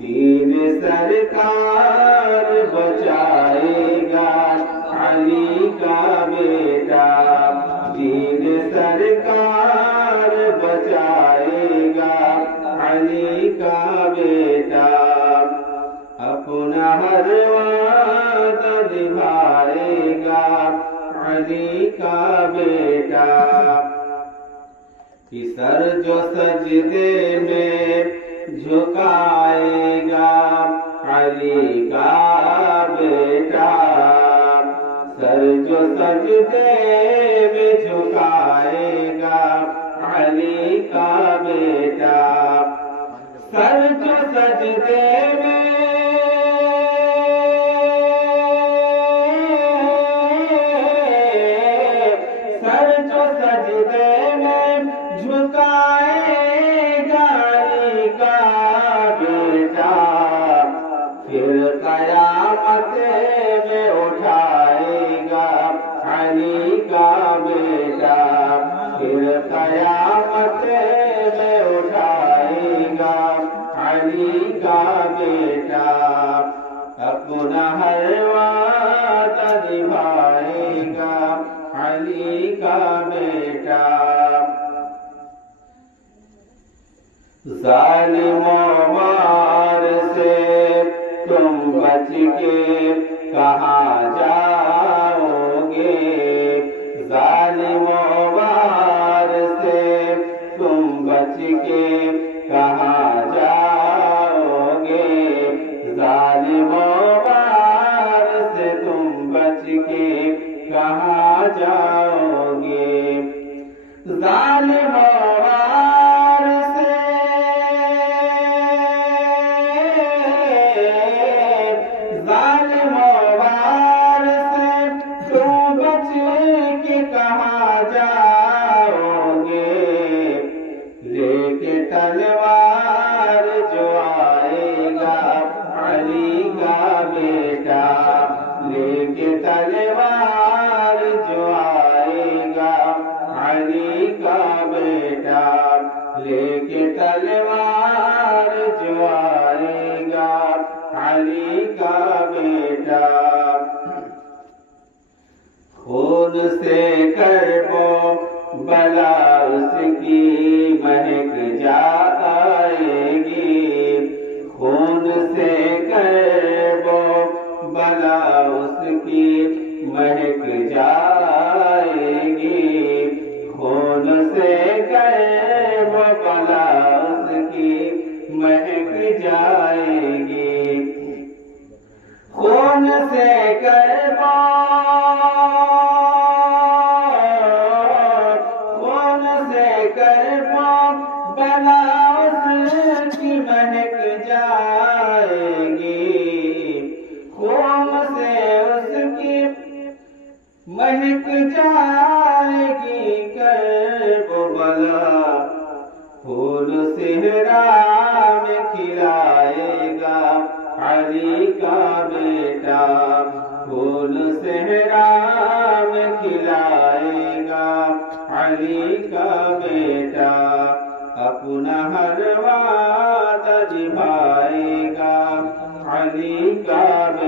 دین سرکار بچائے گا علی کا بیٹا دین سرکار بچائے گا علی کا بیٹا اپنا ہر وعدہ نبھائے گا علی کا بیٹا سر جو سجدے میں جھکائے گا علی کا بیٹا سر جو سجدے میں جھکائے گا علی کا بیٹا سر جو سجدے میں جھکائے گا علی کا بیٹا پھر قیامت میں اٹھائے گا علی کا بیٹا پھر قیامت میں اٹھائے گا علی کا بیٹا اپنا ہر وعدہ نبھائے گا علی کا بیٹا ظالم و مار سے تم بچ کے کہاں جاؤ گے ظالم و مار سے تم بچ کے کہاں جاؤ گے ظالم و مار سے تم بچ کے کہاں جاؤ گے ظالم و تلوار جو آئے گا علی کا بیٹا لے کے تلوار جو آئے گا علی کا بیٹا لے کے تلوار جو آئے گا علی کا بیٹا خون سے کربو بلا اس کی مہک جائے گی خون سے کربو بلا اس کی مہک جائے گی خون سے کربو بلا اس کی مہک جائے گی خون سے کربو بلا اس کی مہک جائے گی خون سے اس کی مہک جائے گی کرب بلا پھول صحرا میں کھلائے گا علی کا بیٹا پھول صحرا میں کھلائے گا علی کا بیٹا اپنا ہر وعدہ نبھائے گا علی کا بیٹا